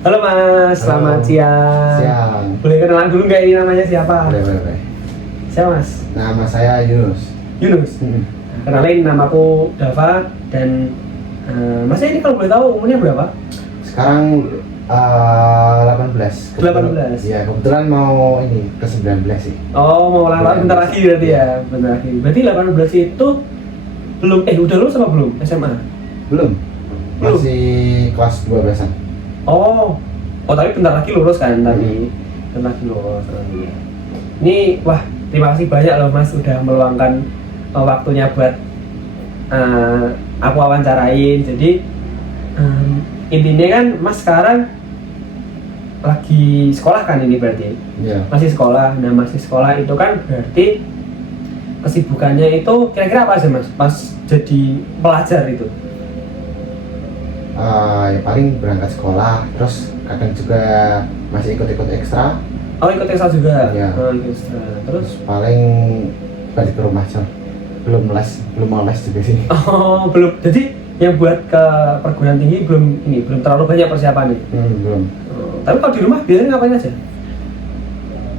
Halo Mas, selamat Halo. siang. Siang. Boleh kenalan dulu nggak ini namanya siapa? Boleh. Siapa Mas? Nama saya Yunus. Yunus. Kenalin, namaku Dava dan Masnya ini kalau boleh tahu umurnya berapa? Sekarang 18. 18. Iya, kebetulan mau ini ke 19 sih. Oh, mau ulang tahun bentar lagi berarti ya? Bentar lagi. Berarti 18 itu belum, udah lulus apa belum? SMA? Belum. Masih kelas 12-an. Oh, tapi bentar lagi lulus kan tadi? Bentar lagi lulus. Iya. Ini, wah, terima kasih banyak loh Mas udah meluangkan waktunya buat aku wawancarain. Jadi intinya kan Mas sekarang lagi sekolah kan ini berarti? Iya. Masih sekolah. Nah, masih sekolah itu kan berarti kesibukannya itu kira-kira apa aja Mas pas jadi pelajar itu? Ya paling berangkat sekolah, terus kadang juga masih ikut-ikut ekstra. Oh, ikut ekstra juga? Iya. Oh, ikut ekstra. Terus? Paling balik ke rumah aja. Belum mau les juga sih. Oh, belum. Jadi yang buat ke perguruan tinggi belum terlalu banyak persiapan nih. Belum. Oh, tapi kalau di rumah biasanya ngapain aja?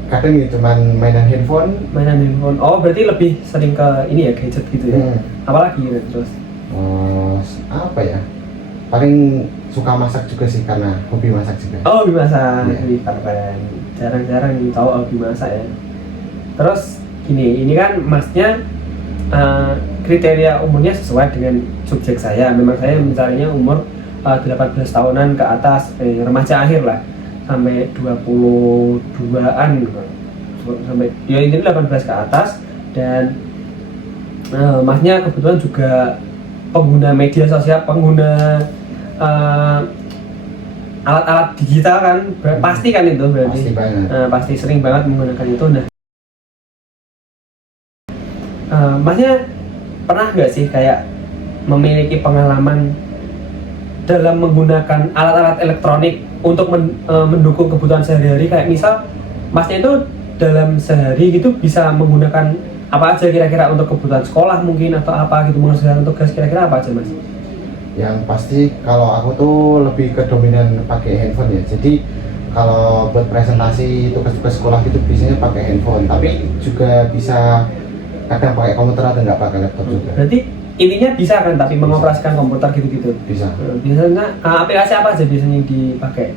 Kadang ya cuman mainan handphone. Mainan handphone. Oh, berarti lebih sering ke ini ya, gadget gitu ya. Apalagi gitu terus? Apa ya? Paling suka masak juga sih karena hobi masak juga. Oh, hobi masak. Iya. Wih, keren. Jarang-jarang tahu hobi masak ya. Terus ini kan Masnya kriteria umurnya sesuai dengan subjek saya. Memang saya mencarinya umur 18 tahunan ke atas, remaja akhir lah, sampai 22-an sampai ya ini 18 ke atas. Dan Masnya kebetulan juga pengguna media sosial, pengguna alat-alat digital kan, pasti kan itu berarti. Pasti banget. Pasti sering banget menggunakan itu. Nah, Masnya pernah nggak sih kayak memiliki pengalaman dalam menggunakan alat-alat elektronik untuk mendukung kebutuhan sehari-hari? Kayak misal Masnya itu dalam sehari gitu bisa menggunakan apa aja kira-kira untuk kebutuhan sekolah mungkin atau apa gitu, mengerjakan tugas kira-kira apa aja Mas? Yang pasti kalau aku tuh lebih ke dominan pakai handphone ya. Jadi kalau buat presentasi tugas-tugas sekolah gitu biasanya pakai handphone, tapi juga bisa kadang pakai komputer atau nggak pakai laptop juga. Berarti intinya bisa kan, tapi Bisa. mengoperasikan komputer gitu-gitu? Bisa. Biasanya aplikasi apa aja biasanya dipakai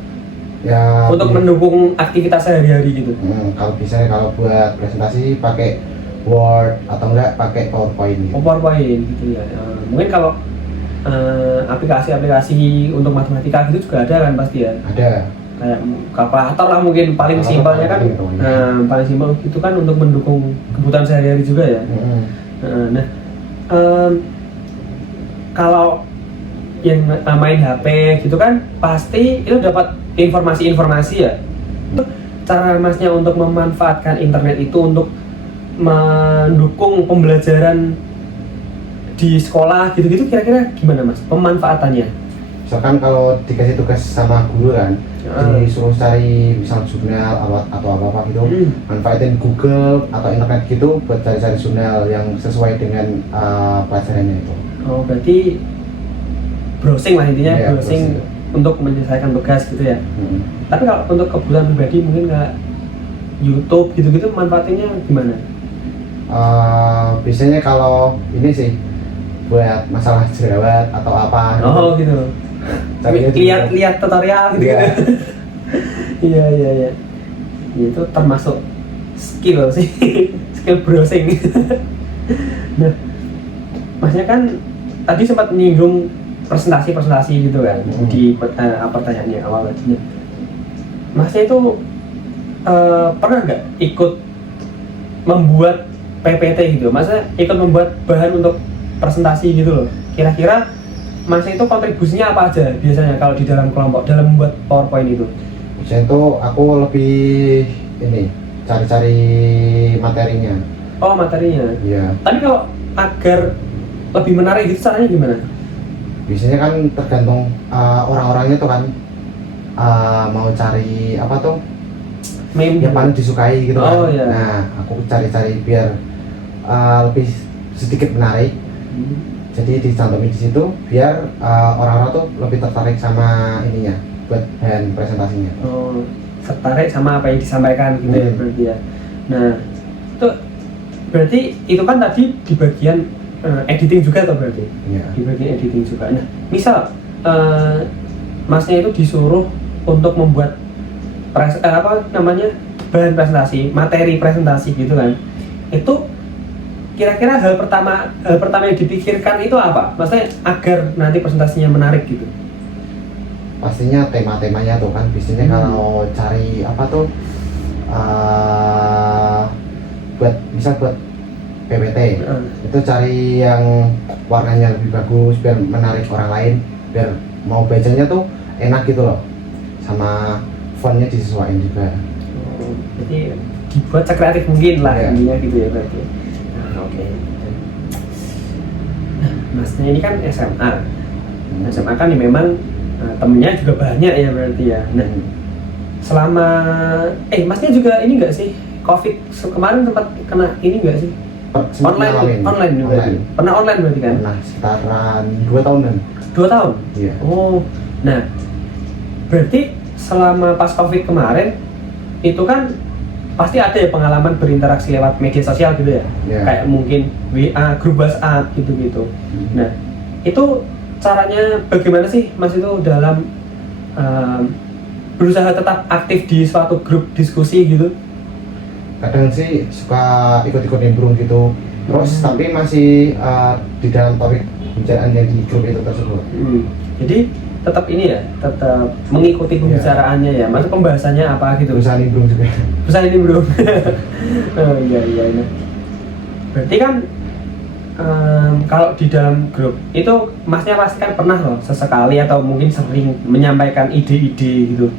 Ya. untuk mendukung aktivitas sehari-hari gitu? Kalau bisa kalau buat presentasi pakai Word atau enggak pakai PowerPoint gitu. PowerPoint gitu ya. Mungkin kalau aplikasi-aplikasi untuk matematika gitu juga ada kan pasti ya? Ada. Kayak kalkulator lah mungkin paling Kalkulator simpelnya kan. paling Paling simpel itu kan untuk mendukung kebutuhan sehari-hari juga ya. Nah, kalau yang main HP gitu kan pasti itu dapat informasi-informasi ya. Cara Masnya untuk memanfaatkan internet itu untuk mendukung pembelajaran di sekolah gitu-gitu kira-kira gimana Mas pemanfaatannya? Misalkan kalau dikasih tugas sama guru kan, disuruh cari misal jurnal atau apa gitu, manfaatin Google atau internet gitu buat cari-cari jurnal yang sesuai dengan pelajarannya itu. Oh, berarti browsing lah intinya, Iya, browsing untuk menyelesaikan tugas gitu ya. Tapi kalau untuk kebutuhan pribadi mungkin kayak YouTube gitu-gitu manfaatnya gimana? Biasanya kalau ini sih buat masalah jerawat atau apa. Oh gitu. Lihat tutorial gitu. Iya. Iya. Itu termasuk skill sih, skill browsing. Nah, Masnya kan tadi sempat menyinggung presentasi gitu kan di pertanyaannya awalnya. Masnya itu pernah nggak ikut membuat PPT gitu? Masa ikut membuat bahan untuk presentasi gitu loh? Kira-kira Masnya itu kontribusinya apa aja biasanya kalau di dalam kelompok dalam membuat PowerPoint itu? Biasanya itu aku lebih ini cari-cari materinya. Oh, materinya. Iya. Tapi kalau agar lebih menarik gitu caranya gimana? Biasanya kan tergantung orang-orangnya tuh kan mau cari apa tuh yang paling disukai gitu kan. Iya. Nah, aku cari-cari biar lebih sedikit menarik. Jadi dicantumin di situ biar orang-orang tuh lebih tertarik sama ininya, buat bahan presentasinya. Oh, tertarik sama apa yang disampaikan gitu ya berarti ya. Nah, itu berarti itu kan tadi di bagian editing juga atau berarti? Iya. Di bagian editing juga. Nah, misal masnya itu disuruh untuk membuat bahan presentasi, materi presentasi gitu kan. Itu kira-kira hal pertama yang dipikirkan itu apa? Maksudnya agar nanti presentasinya menarik gitu. Pastinya tema-temanya tuh kan biasanya kalau cari apa tuh buat PPT itu cari yang warnanya lebih bagus biar menarik orang lain, biar mau bacanya tuh enak gitu loh, sama fontnya disesuaikan juga. Jadi dibuat sekreatif mungkin lah intinya gitu ya berarti. Oke. Nah, masnya ini kan SMA. SMA kan ya memang temennya juga banyak ya berarti ya. Nah, selama masnya juga ini enggak sih? Covid kemarin sempat kena ini enggak sih? Online juga. Pernah online berarti kan? Pernah sekitaran 2 tahunan. 2 tahun? Iya. Oh. Nah, berarti selama pas Covid kemarin itu kan pasti ada ya pengalaman berinteraksi lewat media sosial gitu ya, kayak mungkin WA, grup WhatsApp gitu-gitu. Nah, itu caranya bagaimana sih Mas itu dalam berusaha tetap aktif di suatu grup diskusi gitu? Kadang sih suka ikut-ikut nimbrung gitu, terus tapi masih di dalam topik pembicaraan yang di grup itu tersebut. Jadi tetap ini ya, tetap mengikuti pembicaraannya ya, maksud pembahasannya apa gitu. Berusaha nimbrung juga. Berusaha nimbrung. Oh iya. Nah. Berarti kan kalau di dalam grup itu masnya pasti kan pernah loh sesekali atau mungkin sering menyampaikan ide-ide gitu.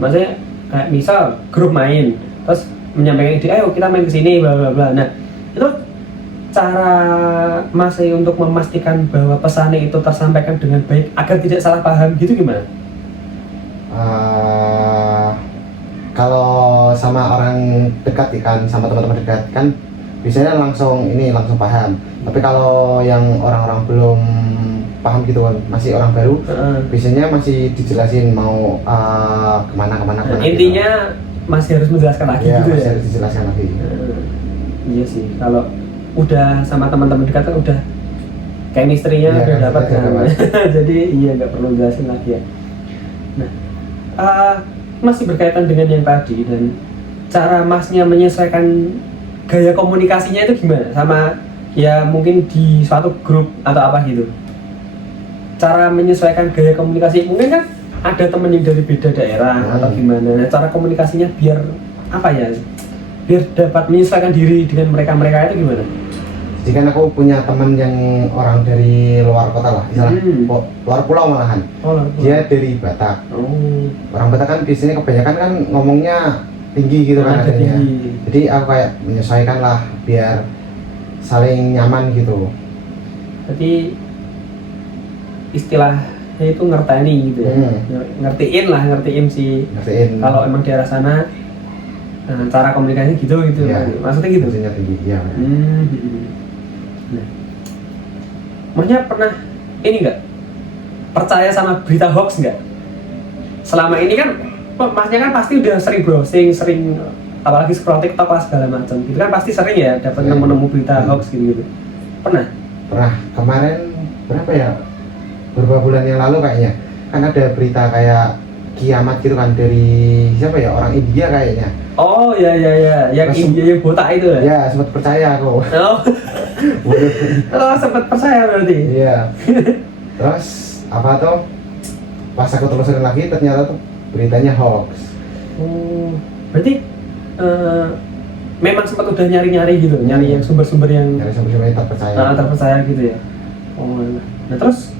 Maksudnya kayak misal grup main, terus menyampaikan ide, ayo kita main kesini, bla bla bla. Nah, itu cara Mas untuk memastikan bahwa pesannya itu tersampaikan dengan baik agar tidak salah paham gitu gimana? Kalau sama orang dekat kan, sama teman-teman dekat kan biasanya langsung paham. Tapi kalau yang orang-orang belum paham gitu kan, masih orang baru, biasanya masih dijelasin mau kemana. Intinya gitu. Masih harus menjelaskan lagi gitu masih ya? Harus dijelaskan lagi. Iya sih, kalau udah sama teman-teman dekat kan udah chemistry-nya udah dapat kan. Jadi nggak perlu jelasin lagi ya. Nah, masih berkaitan dengan yang tadi dan cara masnya menyesuaikan gaya komunikasinya itu gimana sama ya mungkin di suatu grup atau apa gitu. Cara menyesuaikan gaya komunikasi mungkin kan ada temen yang dari beda daerah atau gimana. Nah, cara komunikasinya biar apa ya? Biar dapat menyesuaikan diri dengan mereka itu gimana? Jadi kan aku punya teman yang orang dari luar kota lah, luar pulau malahan. Dia dari Batak. Orang Batak kan biasanya kebanyakan kan ngomongnya tinggi gitu kan adanya. Jadi aku kayak menyesuaikan lah biar saling nyaman gitu. Jadi istilahnya itu ngerteni gitu ya. Ngertiin sih. Kalau emang daerah sana cara komunikasi gitu ya. Maksudnya gitu. Maksudnya tinggi ya. Nah, Masnya pernah ini nggak percaya sama berita hoax nggak? Selama ini kan Masnya kan pasti udah sering browsing, sering apalagi scroll TikTok lah segala macam. Itu kan pasti sering ya dapat nemu berita hoax gitu. Pernah kemarin berapa ya? Beberapa bulan yang lalu kayaknya kan ada berita kayak kiamat gitu kan dari siapa ya, orang India kayaknya. Oh ya yang India yang botak itu ya sempat percaya aku. Sempat percaya berarti. Iya. Terus apa tuh pas aku telusurin lagi ternyata tuh beritanya hoax. Berarti memang sempat udah nyari gitu, nyari yang sumber-sumber yang terpercaya gitu ya. Nah terus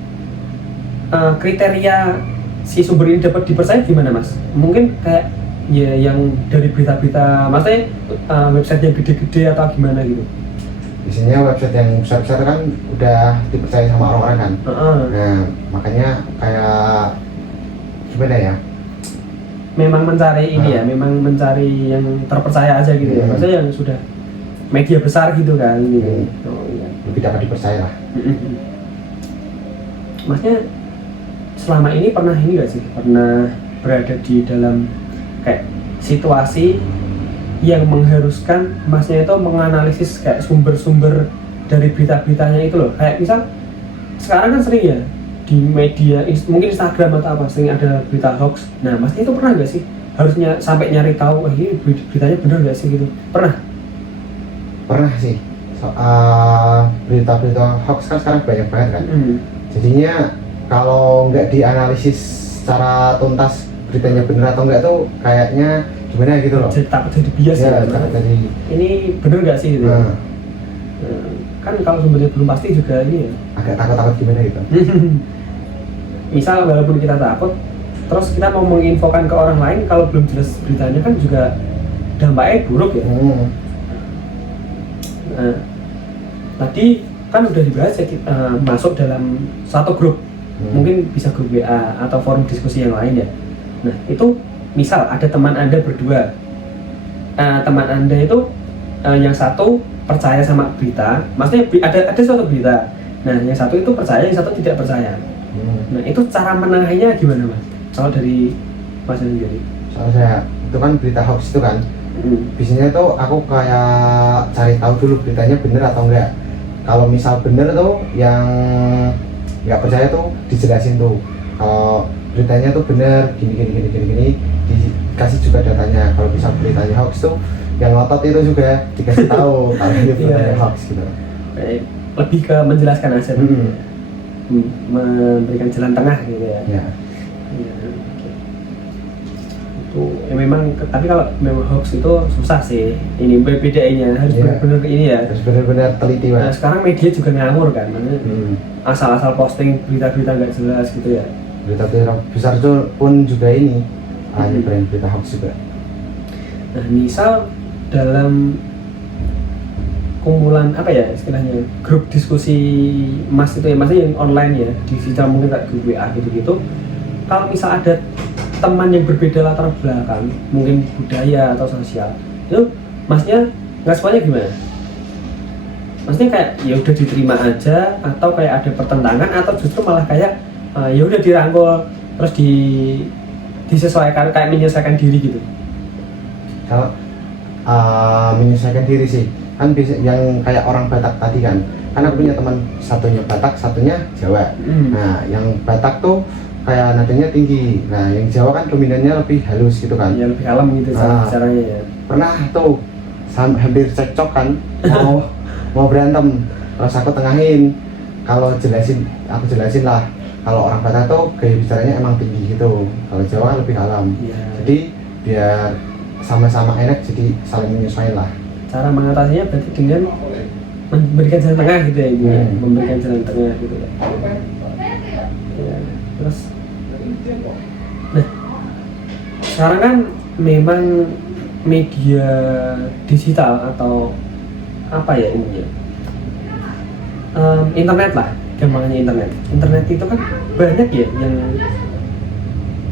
kriteria si sumber ini dapat dipercaya gimana Mas? Mungkin kayak ya yang dari berita-berita, maksudnya website yang gede-gede atau gimana gitu? Biasanya website yang besar-besar kan udah dipercaya sama orang-orang kan. Nah makanya kayak gimana ya? Memang mencari ini ya, memang mencari yang terpercaya aja gitu ya. Maksudnya yang sudah media besar gitu kan gitu. Lebih dapat dipercaya lah. Masnya selama ini pernah ini gak sih? Pernah berada di dalam kayak situasi yang mengharuskan masnya itu menganalisis kayak sumber-sumber dari berita-beritanya itu loh. Kayak misal sekarang kan sering ya di media, mungkin Instagram atau apa, sering ada berita hoax. Nah masnya itu pernah nggak sih harusnya sampai nyari tahu, ini beritanya benar nggak sih gitu? Pernah? Pernah sih. Berita-berita hoax kan sekarang banyak banget kan. Jadinya kalau nggak dianalisis secara tuntas beritanya benar atau enggak tuh kayaknya gimana gitu loh. Jadi takut jadi bias ya. Jadi ini benar nggak sih gitu? Kan kalau sumbernya belum pasti juga ini ya. Agak takut-takut gimana gitu. Misal walaupun kita takut, terus kita mau menginfokan ke orang lain kalau belum jelas beritanya kan juga dampaknya buruk ya. Nah, tadi kan udah dibahas ya, masuk dalam satu grup, mungkin bisa grup WA atau forum diskusi yang lain ya. Nah itu misal ada teman Anda berdua, teman Anda itu yang satu percaya sama berita, maksudnya ada suatu berita, nah yang satu itu percaya, yang satu tidak percaya. Nah itu cara menengahinya gimana Mas? Soal dari Mas sendiri. Soal saya itu kan berita hoax itu kan. Biasanya tuh aku kayak cari tahu dulu beritanya bener atau enggak. Kalau misal bener tuh yang nggak percaya tuh dijelasin tuh. Kalau beritanya tuh bener gini, dikasih juga datanya. Kalau misal beritanya hoax tuh yang ngotot itu juga dikasih tahu kalau itu beritanya hoax gitu. Lebih ke menjelaskan aja, memberikan jalan tengah gitu ya. Ya. Ya memang, tapi kalau memang hoax itu susah sih, ini bedainnya harus benar-benar ini ya, harus benar-benar teliti. Nah, sekarang media juga ngawur kan, asal-asal posting berita-berita nggak jelas gitu ya. Berita-berita besar pun juga ini nyebarin berita hoax juga. Nah misal dalam kumpulan apa ya istilahnya, grup diskusi Mas itu ya, maksudnya yang online ya, di situ mungkin kayak grup WA gitu-gitu, kalau misal ada teman yang berbeda latar belakang, mungkin budaya atau sosial, itu Masnya ngasihnya gimana? Maksudnya kayak ya udah diterima aja, atau kayak ada pertentangan, atau justru malah kayak ya udah dirangkul terus disesuaikan, kayak menyesuaikan diri gitu? Kalau menyesuaikan diri sih, kan bisa yang kayak orang Batak tadi kan aku punya teman satunya Batak, satunya Jawa. Nah yang Batak tuh kayak nadanya tinggi, nah yang Jawa kan dominannya lebih halus gitu kan, ya lebih kalem gitu caranya ya. Pernah tuh hampir cekcok kan, mau berantem, terus aku tengahin, aku jelasin lah kalau orang Batak tuh gaya bicaranya emang tinggi gitu, kalau Jawa kan lebih kalem ya. Jadi biar sama-sama enak, jadi saling menyesuaikan lah. Cara mengatasinya berarti dengan memberikan jalan tengah gitu ya, memberikan jalan tengah gitu ya. Terus nah sekarang kan memang media digital atau apa ya ini ya, internet lah, gampangnya internet itu kan banyak ya yang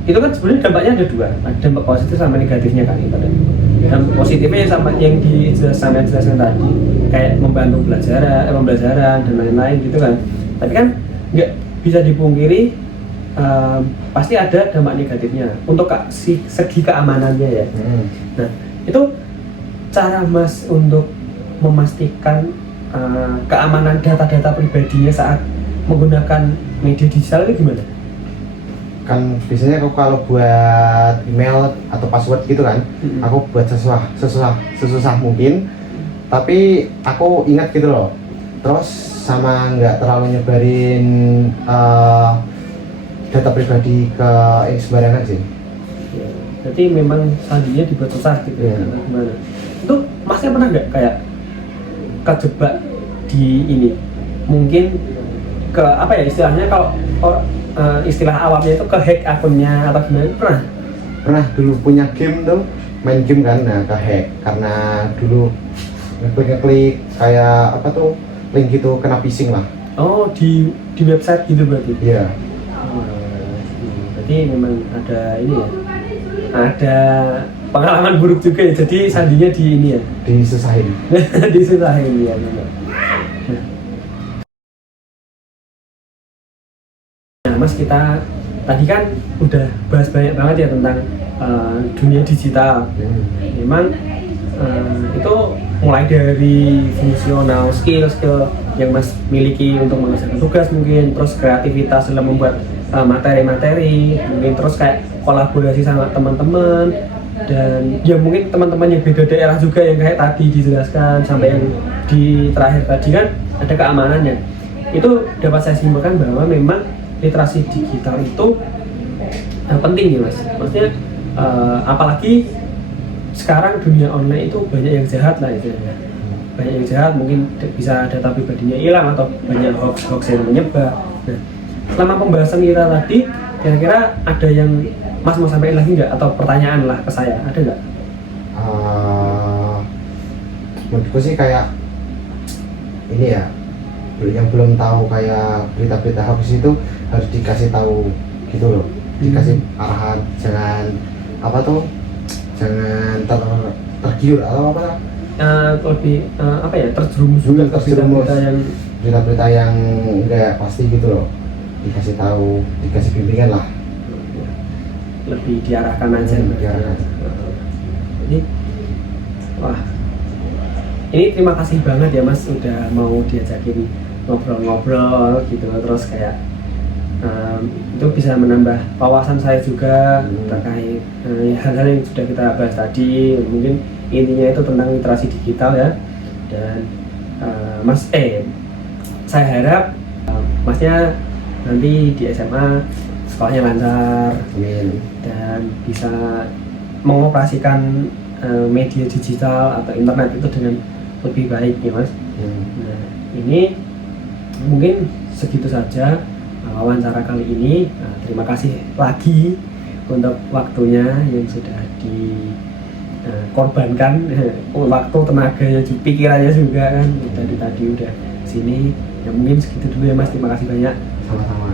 itu kan sebenarnya dampaknya ada dua, ada dampak positif sama negatifnya kan internet. Dan positifnya sama yang dijelaskan tadi, kayak membantu pembelajaran dan lain-lain gitu kan. Tapi kan nggak bisa dipungkiri, pasti ada dampak negatifnya untuk segi keamanannya ya. Nah itu cara Mas untuk memastikan keamanan data-data pribadinya saat menggunakan media digital itu gimana? Kan biasanya aku kalau buat email atau password gitu kan, aku buat sesusah mungkin, tapi aku ingat gitu loh. Terus sama nggak terlalu nyebarin data pribadi ke sembarangan sih. Ya, berarti memang sandinya dibuat susah gitu ya. Gimana? Itu Masnya pernah nggak kayak kejebak di ini? Mungkin ke apa ya istilahnya, kalau istilah awamnya itu ke hack akunnya atau gimana? Pernah dulu punya game tuh, main game kan, nah ke hack karena dulu ngeklik kayak apa tuh link gitu, kena phishing lah. Oh di website gitu berarti? Iya. Berarti memang ada ini ya, ada pengalaman buruk juga ya, jadi sandinya di ini ya, disusahin. Disusahin ya benar. Nah Mas, kita tadi kan udah bahas banyak banget ya tentang dunia digital. Memang itu mulai dari fungsional skill yang Mas miliki untuk mengerjakan tugas mungkin, terus kreativitas dalam membuat materi-materi, mungkin terus kayak kolaborasi sama teman-teman, dan ya mungkin teman-teman yang beda daerah juga yang kayak tadi dijelaskan, sampai yang di terakhir tadi kan ada keamanannya. Itu dapat saya simpulkan bahwa memang literasi digital itu penting ya Mas. Maksudnya apalagi sekarang dunia online itu banyak yang jahat lah itu ya. Banyak yang jahat, mungkin bisa data pribadinya hilang atau banyak hoax yang menyebar. Nah, selama pembahasan kita tadi, kira-kira ada yang Mas mau sampaikan lagi nggak, atau pertanyaan lah ke saya, ada nggak? Menurutku sih kayak ini ya, yang belum tahu kayak berita-berita hoax itu harus dikasih tahu gitu loh, dikasih arahan, jangan tergiur atau apa Lebih apa ya, terjerumus juga ke berita-berita yang berita-berita yang enggak pasti gitu loh, dikasih tahu, dikasih bimbingan lah, lebih diarahkan aja. Jadi wah, ini terima kasih banget ya Mas udah mau diajakin ngobrol-ngobrol gitu, terus kayak itu bisa menambah wawasan saya juga terkait hal-hal yang sudah kita bahas tadi. Mungkin intinya itu tentang literasi digital ya. Dan saya harap Masnya nanti di SMA sekolahnya lancar. Amin. Dan bisa mengoperasikan media digital atau internet itu dengan lebih baik ya Mas. Nah, ini mungkin segitu saja wawancara kali ini. Terima kasih lagi untuk waktunya yang sudah dikorbankan, waktu, tenaganya, pikirannya juga kan. Dari tadi udah sini. Ya mungkin segitu dulu ya Mas. Terima kasih banyak. Sama-sama.